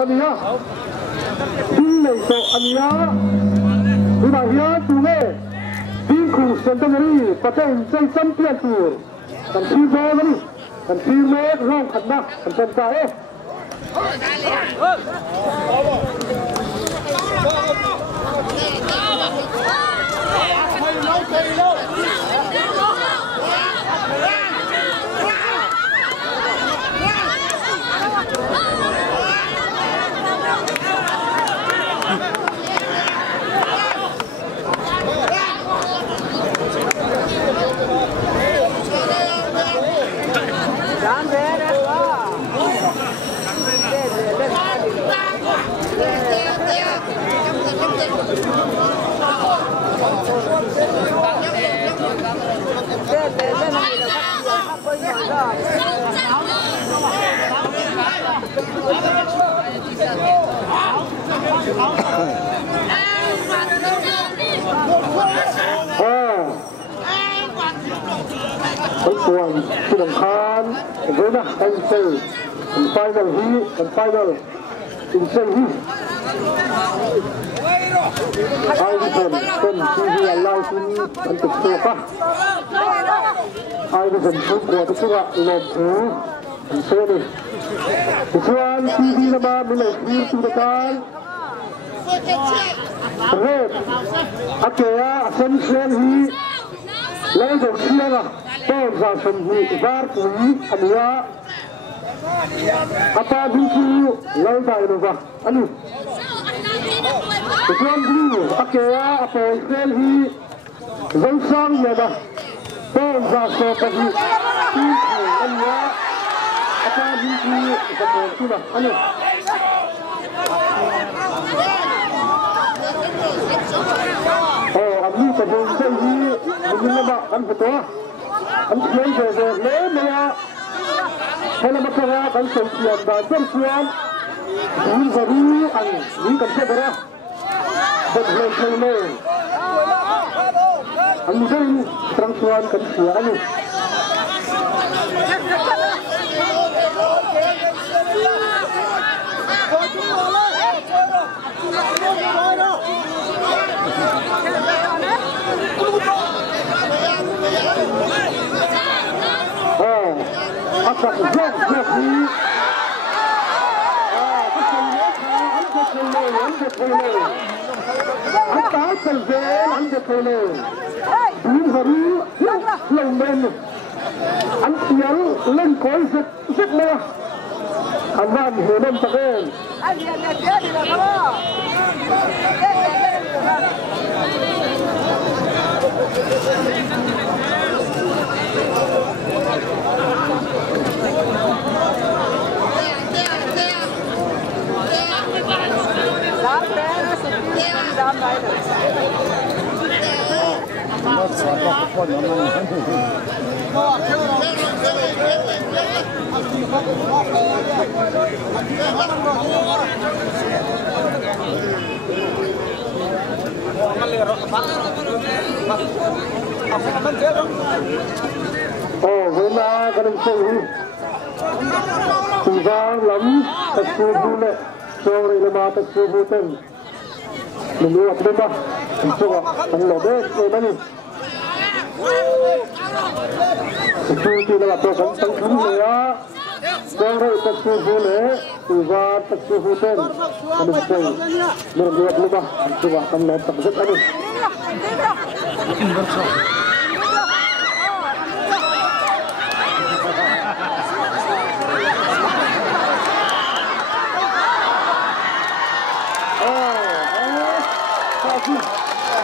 anh nhá đi này tổ anh nhá đi nào nhá chú nghe đi cùng sân tâm đi bắt đầu chơi sân tiền tour cần phi vô đi cần phi mét rong khẩn bạc cần chân trái tuần khi đồng khan với nè anh chơi anh final hi anh final in chơi hi ai đi xem TV live ini anh chụp số pa ai đi xem số của cái số lộn thú anh chơi đi tuan TV nama mulai sudah kan red akea sensual hi lấy được kia là tôi ra sân huy var quý anh ya apa bisu lấy bài được vào anh tuan blue akea apa sel hi dây sang ya dah tôi ra sân tadi anh ya apa bisu kita sudah anh anh tập trung chơi gì mình là bạn anh phải to anh chơi về lấy mà hay là bắt ra anh chơi tiền và chơi tiền đi vào đi anh đi cầm xe ra bật lên chơi lên anh chơi trăng xuân cầm xe anh Asal jauh ni, Anta selven, anda kene, ini hari lomben, antiang len koi set mah, aman hidup takkan. Oh, benar kan sih. Sudah lama tersubuh sore lemak tersubuh ten. Menurut apa? Coba menlobek mana? Seperti dalam program tanggung ya. Sore tersubuh le, sudah tersubuh ten. Menurut apa? Coba menlobek apa?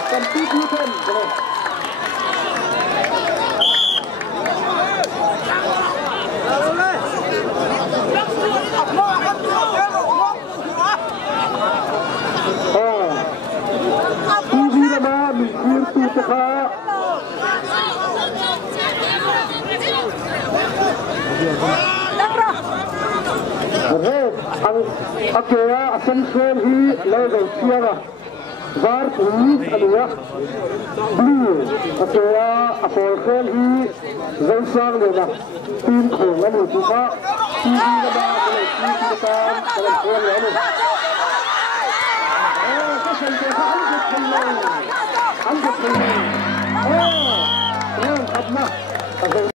Compete with him. TV nama mikir tu cakap. Red, ang akya asensual hi lay daw siya. var pui ania blue atea apol khel hi zon sang le na tin khong ani tu kha ti na ba le ti ta kan khol le ni ka san ke kha an ke thai oh ran khatna